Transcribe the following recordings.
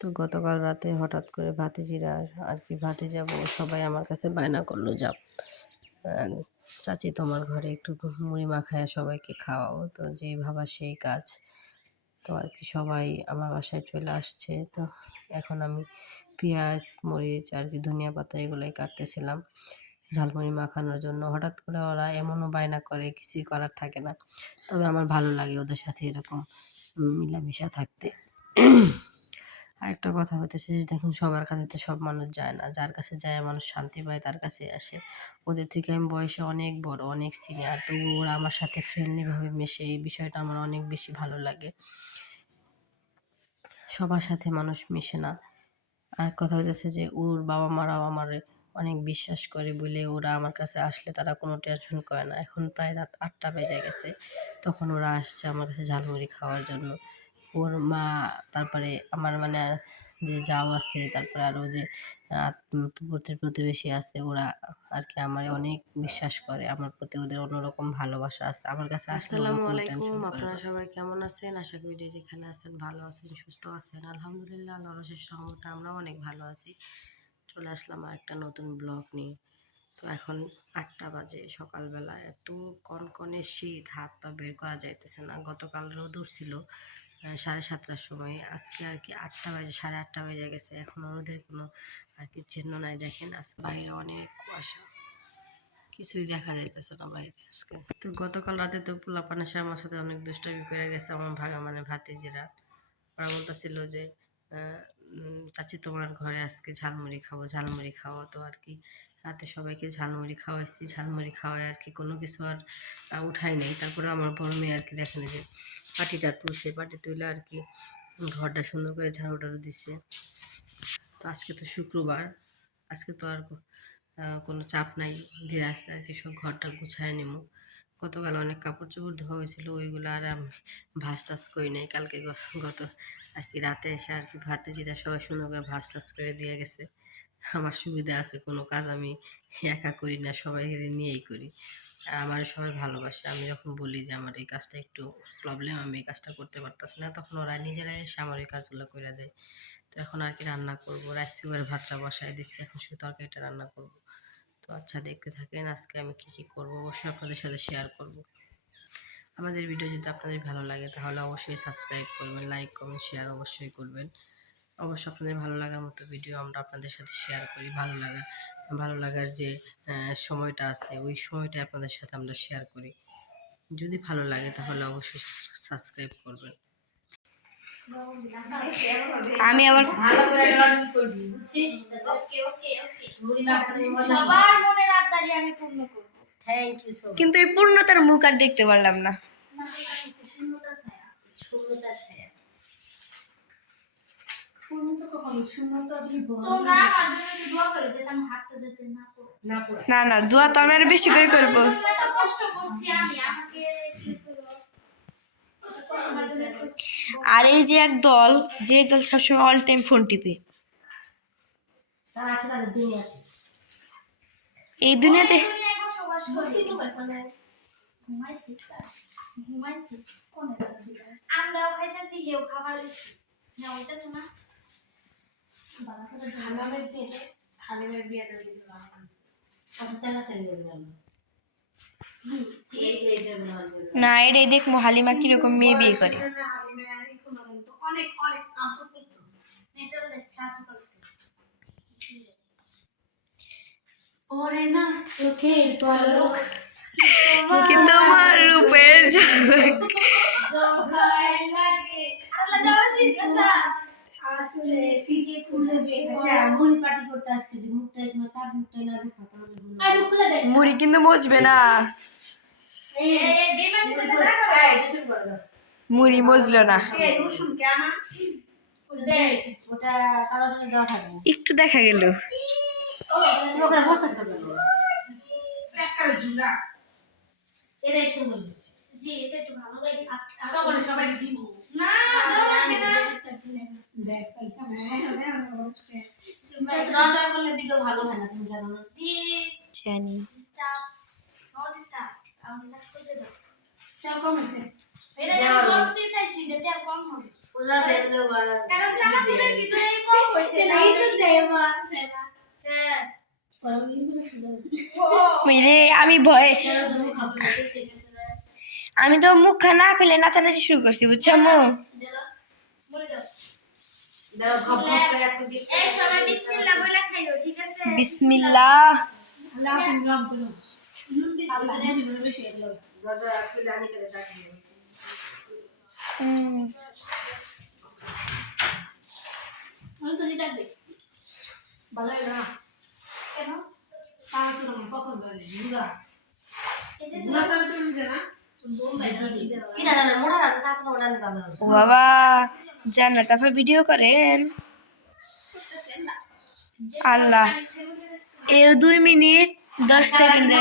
তো গতকাল রাতে হঠাৎ করে ভাতিজিরা আর কি ভাতিজা বউ সবাই আমার কাছে বায়না করলো যাব চাচি তোমার ঘরে একটু মুড়ি মাখায় সবাইকে খাওয়াও। তো যেই ভাবা সেই কাজ। তো আর কি সবাই আমার বাসায় চলে আসছে। তো এখন আমি পেঁয়াজ মরিচ আর কি ধনিয়া পাতা এগুলোই কাটতেছিলাম ঝালমুড়ি মাখানোর জন্য। হঠাৎ করে ওরা এমনও বায়না করে, কিছুই করার থাকে না। তবে আমার ভালো লাগে ওদের সাথে এরকম মিলামিশা থাকতে। আরেকটা কথা হইতেছে যে দেখুন, সবার কাছে তো সব মানুষ যায় না। যার কাছে যায় মানুষ শান্তি পায়, তার কাছে আসে। ওদের থেকে আমি বয়সে অনেক বড়, অনেক সিনিয়র, তবু ওরা আমার সাথে ফ্রেন্ডলি ভাবে মেশে। এই বিষয়টা আমার অনেক বেশি ভালো লাগে। সবার সাথে মানুষ মিশে না। আর কথা হইতেছে যে ওর বাবা মারাও আমারে অনেক বিশ্বাস করে বলে ওরা আমার কাছে আসলে তারা কোনো টেনশন করে না। এখন প্রায় রাত ৮টা বেজে গেছে, তখন ওরা আসছে আমার কাছে ঝালমুড়ি খাওয়ার জন্য। ওর মা, তারপরে আমার মানে যে জাউ আছে, তারপরে আরও যে প্রতিবেশী আছে, ওরা আর কি আমারে অনেক বিশ্বাস করে। আমার প্রতি ওদের অন্যরকম ভালোবাসা আছে। আমার কাছে আসলে ওরা কোনো টেনশন করে না। আপনারা সবাই কেমন আছেন? আশা করি যে যেখানে আছেন ভালো আছেন, সুস্থ আছেন। আলহামদুলিল্লাহ, আল্লাহর অশেষ রহমতে আমরাও অনেক ভালো আছি। চলে আসলাম একটা নতুন ব্লগ নিয়ে। তো এখন ৮টা বাজে সকালবেলা। এত কনকনে শীত, হাত পা বের করা যাইতেছে না। গতকাল রোদ উঠছিল 7:30টার সময়। আজকে আর কি ৮টা বাজে, 8:30 বেজে গেছে, এখনো রোদের কোনো আর কি চিহ্ন নাই। দেখেন আজকে বাইরে অনেক কুয়াশা, কিছুই দেখা যাইতেছে না বাইরে আজকে। তো গতকাল রাতে তো পোলাপান এসে আমার সাথে অনেক দুষ্টামি করে গেছে। আমার মানে ভাতিজিরা, ওরা বলতেছিল যে চাচি তোমার ঘরে আজকে ঝালমুড়ি খাবো, ঝালমুড়ি খাওয়া। তো আর কি রাতে সবাইকে ঝালমুড়ি খাওয়াইছি। ঝালমুড়ি খাওয়াই আর কি কোনো কিছু আর উঠাই নেই। তারপরে আমার বড় মেয়ে আর কি দেখেন যে পাটিটা তুলছে, পাটি তুলে আর কি ঘরটা সুন্দর করে ঝাড়ু টাড়ু দিচ্ছে। তো আজকে তো শুক্রবার, আজকে তো আর কোনো চাপ নাই, ধীরে আস্তে আর কি সব ঘরটা গুছায় নেব। গতকাল অনেক কাপড় চোপড় ধোয়া হয়েছিল, ওইগুলো আর আমি ভাঁজ টাজ করি নাই। কালকে গত আর কি রাতে এসে আর কি ভাতিজিরা সবাই সুন্দর করে ভাঁজ টাজ করে দিয়ে গেছে। আমার সুবিধা আছে, কোনো কাজ আমি একা করি না, সবাই নিয়েই করি। আর আমার সবাই ভালোবাসে। আমি যখন বলি যে আমার এই কাজটা একটু প্রবলেম, আমি এই কাজটা করতে পারতেছি না, তখন ওরা নিজেরাই এসে আমার এই কাজগুলো করে দেয়। তো এখন আর কি রান্না করবো। রাইস কুকারে ভাতটা বসায় দিচ্ছি, এখন শুধু তরকারিটা রান্না করব। তো আচ্ছা, দেখতে থাকেন আজকে আমি কি করব, অবশ্যই আপনাদের সাথে শেয়ার করব। আমাদের ভিডিও যদি আপনাদের ভালো লাগে তাহলে অবশ্যই সাবস্ক্রাইব করবেন, লাইক কমেন্ট শেয়ার অবশ্যই করবেন। অবশ্যই আপনাদের ভালো লাগার মতো ভিডিও আমরা আপনাদের সাথে শেয়ার করি। ভালো লাগার যে সময়টা আছে, ওই সময়টা আপনাদের সাথে আমরা শেয়ার করি। যদি ভালো লাগে তাহলে অবশ্যই সাবস্ক্রাইব করবেন। আমি আবার কিন্তু এই পূর্ণতার মুখ আর দেখতে পারলাম না। না না, দোয়া তো আমি আর বেশি করে করবো। আর এই যে এক দল, যে দল সবসময় অল টাইম ফোন টিপে, এই দুনিয়াতে আমরাও খাইতেছি, হেউ খাবার দিছি না, ওইটাছে না না, এটাই দেখবো হালিমা কিরকম মেয়ে বিয়ে করে। কি তোমার রূপের ঝলক মুড়ি কিন্তু মজবে না, মুড়ি মজলো না, একটু দেখা গেল। জানি বুঝলে আমি ভয়ে আমি তো মুখ না খুলে নাচানাচি শুরু করছি বুঝছো আম্মু বিসমিল্লাহ ও বাবা জান্নাত তারপর ভিডিও করেন আল্লাহ 2 মিনিট 10 সেকেন্ডে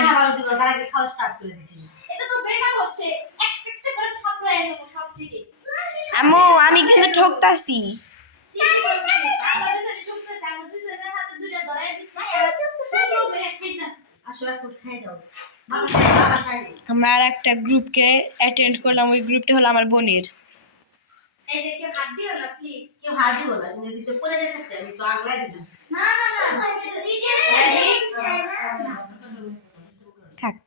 আম্মু আমি কিন্তু ঠকতাছি আমরা আর একটা গ্রুপকে অ্যাটেন্ড করলাম ওই গ্রুপটা হলো আমার বোনের থাক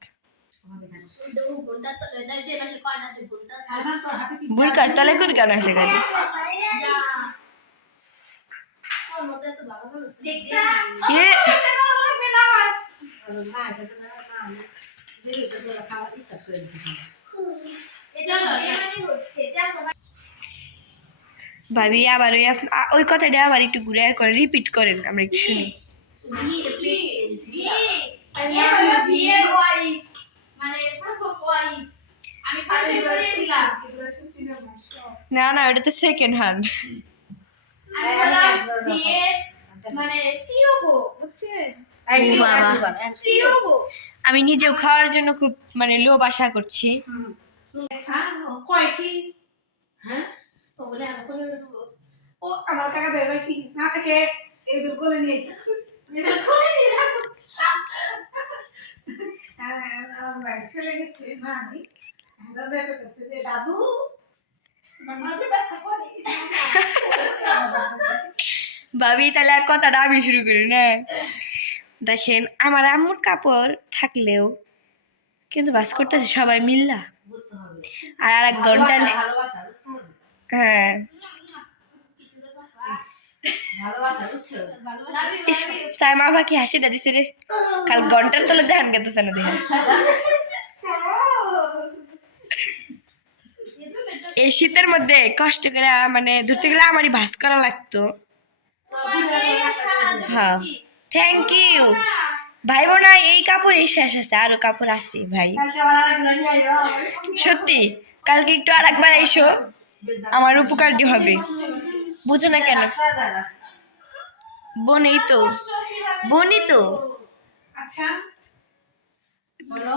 বুড়কা তলে করে কেন আসে গাড়ি ভাবি আবার ওই কথাটা আবার একটু ঘুরে করে রিপিট করেন আমরা একটু শুনি না না ওটা তো সেকেন্ড হ্যান্ড আমি নিজেও খাওয়ার জন্য খুব মানে লোভ আশা করছি ও আমার কাকা দেবে কি না থেকে এই বিল করে নিয়ে আমার বাইশ চলে গেছে মানি যে দাদু মাঝে ব্যথা করে ভাবি তাহলে আর কথাটা আমি শুরু করি না দেখেন আমার আম্মুর কাপড় থাকলেও কিন্তু বাস করতেছে সবাই মিল্লা আর 1 ঘন্টা হ্যাঁ সাইমা বাকি হাসিটা দিছে রে কাল ঘন্টার তলে ধ্যান গেতেছে না দেখে এই শীতের মধ্যে কষ্ট করে মানে ধরতে গেলে আমারই ভাস করা লাগতো হ্যাঁ থ্যাংক ইউ ভাই বোনা এই কাপড় শেষ আছে আরো কাপড় আছে ভাই সত্যি কালকে একটু আর একবার এসো আমার উপকারটি হবে বুঝো না কেন বোনই তো আচ্ছা বলো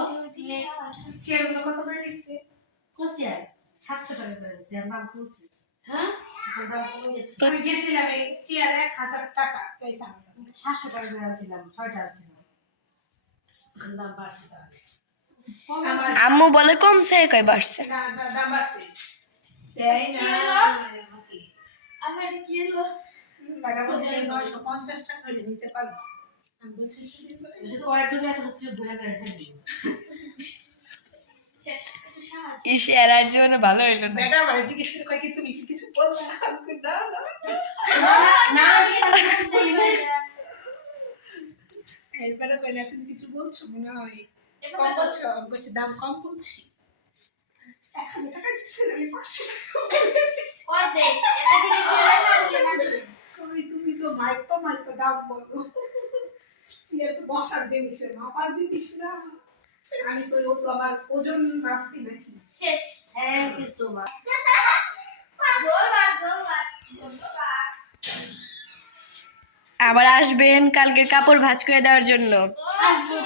চেয়ারগুলো কত করে নিচ্ছে কত 700 টাকা করে দিছে আর নাম তুলছি হ্যাঁ আমি গেছিলাম এই চেয়ার 1000 টাকা চাইছে আমার কাছে 700 টাকা দিয়ে ছিলাম 6টা ছিল দাম বাড়ছে তাহলে আম্মু বলে কমছে কই বাড়ছে দাম বাড়ছে তাই না আমার কি হলো টাকা বলছে 950 টাকা হলে নিতে পারবো আমি বলছি শুধু ওয়ার্ড ডুবে এখন হচ্ছে ভুলে গেছে শেষ একটু সাহায্য এই শেয়ার আর জীবনে ভালো হইলো না বেটা মানে জিজ্ঞেস করে কই কি তুমি কি কিছু বলবে আমাকে দাও না এই বেটা কই না তুমি কিছু বলছো মনে হয় কম বলছো আমি কইছি দাম কম বলছি 1000 টাকা দিছি আমি 500 টাকা অর্ধেক এটা দিকে কি না কই তুমি তো মাইকো দাম বলো এটা তো বসার জিনিস মাপার জিনিস না আমি কই ও তো আমার ওজন মাপি নাকি শেষ থ্যাংক ইউ সো মাচ আবার আসবেন কালকের কাপড় ভাঁজ করে দেওয়ার জন্য আসবো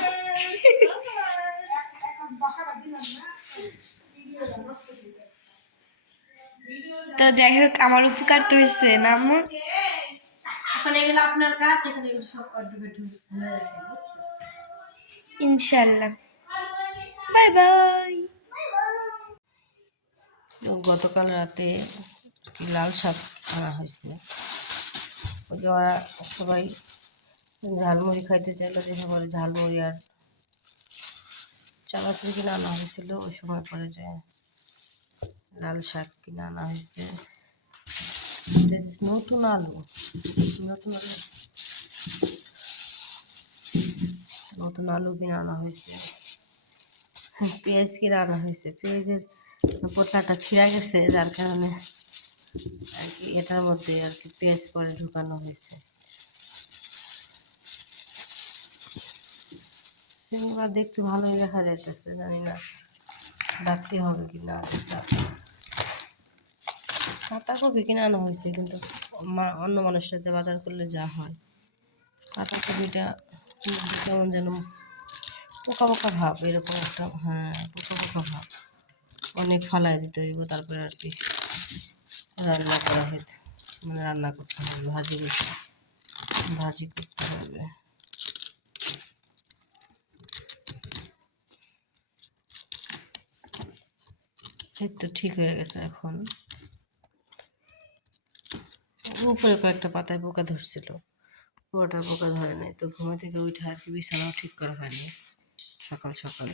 তো যাই হোক আমার উপকার তো হয়েছে না আম্মু এখন এগুলো আপনার কাজ এখানে এগুলো সব অর্ডার বেটু ভালো রাখেন বুঝছো ইনশাআল্লাহ বাই বাই গতকাল রাতে লাল শাক আনা হয়েছে ওই যে ওরা সবাই ঝালমুড়ি খাইতে চাইলো, দেখে পরে ঝালমুড়ি আর চানাচুর কিনে আনা হয়েছিল। ওই সময় পরে যে লাল শাক কিনে আনা হয়েছে, নতুন আলু, নতুন আলু, নতুন আলু কিনে আনা হয়েছে, পেঁয়াজ কিনে আনা হয়েছে। পেঁয়াজের পোটলাটা ছিঁড়া গেছে, যার কারণে আর কি এটার মধ্যে আর কি পেঁয়াজ পরে ঢুকানো হয়েছে। সিনেমা দেখতে ভালোই দেখা যাইতেছে, জানি না রাখতে হবে কি না। পাতাকপি কিনে আনা হয়েছে, কিন্তু অন্য মানুষের সাথে বাজার করলে যা হয়, পাতাকপিটা কেমন যেন পোকা পোকা ভাব, এরকম একটা, হ্যাঁ পোকা পোকা ভাব। অনেক ফালাই দিতে হইব, তারপরে আর কি রান্না করা হইতে, মানে রান্না করতে হবে, ভাজি করতে হবে। এই তো ঠিক হয়ে গেছে। এখন উপরে কয়েকটা পাতায় পোকা ধরছিল, পুরোটা পোকা ধরে নাই। তো ঘুমা থেকে উঠে আর কি বিছানাও ঠিক করা হয়নি সকাল সকাল।